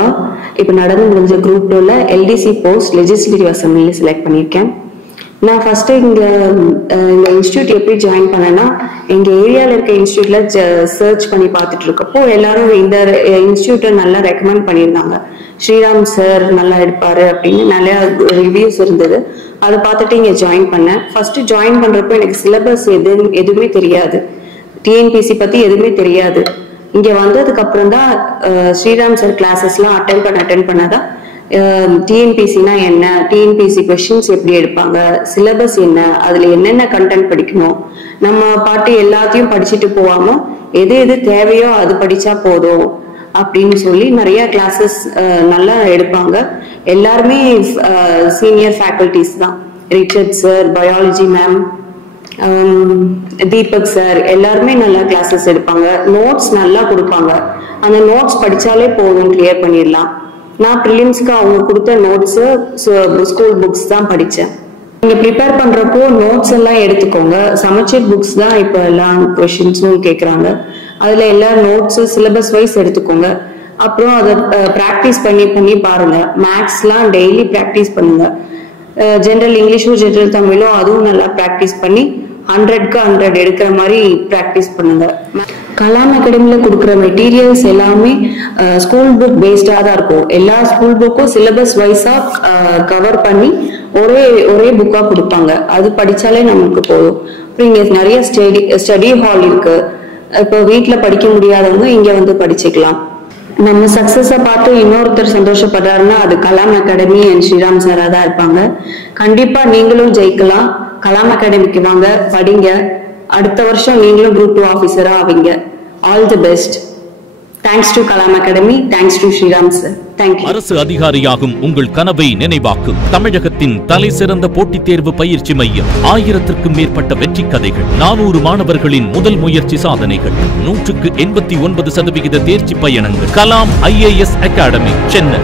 பிரபா. இப்போ நடந்து முடிஞ்ச குரூப் 2ல எல்டிசி போஸ்ட் லெஜிஸ்லேட்டிவ் அசம்பிளியில் செலக்ட் பண்ணியிருக்கேன். நான் ஃபர்ஸ்ட் இந்த இன்ஸ்டியூட் எப்படி ஜாயின் பண்ணேன்னா, எங்க ஏரியாவில் இருக்க இன்ஸ்டியூட்ல சர்ச் பண்ணி பார்த்துட்டு இருக்கப்போ எல்லாரும் இந்த இன்ஸ்டியூட்டை நல்லா ரெக்கமெண்ட் பண்ணியிருந்தாங்க. ஸ்ரீராம் சார் நல்லா எடுப்பாரு அப்படின்னு நிறைய ரிவ்யூஸ் இருந்தது. அதை பார்த்துட்டு இங்கே ஜாயின் பண்ணேன். ஃபர்ஸ்ட் ஜாயின் பண்றப்போ எனக்கு சிலபஸ் எதுவுமே தெரியாது, டிஎன்பிசி பத்தி எதுவுமே தெரியாது. இங்க வந்ததுக்கு அப்புறம் தான் ஸ்ரீராம் சார் கிளாஸஸ்லாம் அட்டென்ட் பண்ணாதான் டிஎன்பிசினா என்ன, டிஎன்பிசி கொஸ்டின்ஸ் எப்படி எடுப்பாங்க, சிலபஸ் என்ன, அதுல என்னென்ன கண்டென்ட் படிக்கணும், நம்ம பாட்டு எல்லாத்தையும் படிச்சுட்டு போகாம எது எது தேவையோ அது படிச்சா போதும் அப்படின்னு சொல்லி நிறைய கிளாஸஸ் நல்லா எடுப்பாங்க. எல்லாருமே சீனியர் ஃபேக்கல்டிஸ் தான். Richard sir, biology ma'am, Deepak sir எல்லாருமே நல்லா கிளாஸஸ் எடுப்பாங்க. நோட்ஸ் நல்லா கொடுப்பாங்க. அந்த நோட்ஸ் படிச்சாலே போதும், கிளியர் பண்ணிடலாம். நான் ப்ரிலிம்ஸ்க்கு அவங்க கொடுத்த நோட்ஸ் ஸ்கூல் புக்ஸ் தான் படித்தேன். நீங்க ப்ரிப்பேர் பண்றப்போ நோட்ஸ் எல்லாம் எடுத்துக்கோங்க. சமச்சீர் புக்ஸ் தான் இப்போ எல்லா கொஸ்டின்ஸும் கேட்குறாங்க. அதுல எல்லா நோட்ஸும் சிலபஸ் வைஸ் எடுத்துக்கோங்க. அப்புறம் அதை ப்ராக்டிஸ் பண்ணி பாருங்க. மேக்ஸ்லாம் டெய்லி ப்ராக்டிஸ் பண்ணுங்க. ஜென்ரல் இங்கிலீஷும் ஜென்ரல் தமிழும் அதுவும் நல்லா ப்ராக்டிஸ் பண்ணி 100க்கு 100 எடுக்கிற மாதிரி ப்ராக்டிஸ் பண்ணுங்க. கலாம் அகாடமியில் கொடுக்குற மெட்டீரியல்ஸ் எல்லாமே ஸ்கூல் புக் பேஸ்டாக தான் இருக்கும். எல்லா ஸ்கூல் புக்கும் சிலபஸ் வைஸாக கவர் பண்ணி ஒரே புக்காக கொடுப்பாங்க. அது படித்தாலே நமக்கு போதும். அப்புறம் இங்கே நிறைய ஸ்டடி ஹால் இருக்கு. இப்போ வீட்டில் படிக்க முடியாதவங்க இங்கே வந்து படிச்சுக்கலாம். நம்ம சக்சஸை பார்த்து இன்னொருத்தர் சந்தோஷப்படுறாருன்னா அது கலாம் அகாடமி அண்ட் ஸ்ரீராம் சாரா தான் இருப்பாங்க. கண்டிப்பா நீங்களும் ஜெயிக்கலாம். கலாம் அகாடமிக்கு வாங்க, படிங்க. அடுத்த வருஷம் நீங்களும் குரூப் 2 ஆஃபீஸரா ஆவீங்க. All the best. Thanks to Kalam Academy, thanks to Shriram sir. Thank you. அரசு அதிகாரியாகும் உங்கள் கனவை நினைவாக்கும் தமிழகத்தின் தலை சிறந்த போட்டித் தேர்வு பயிற்சி மையம். 1000க்கும் மேற்பட்ட வெற்றி கதைகள், 400 மாணவர்களின் முதல் முயற்சி சாதனைகள், 100க்கு 89% தேர்ச்சி பயணங்கள். Kalam IAS academy, Chennai.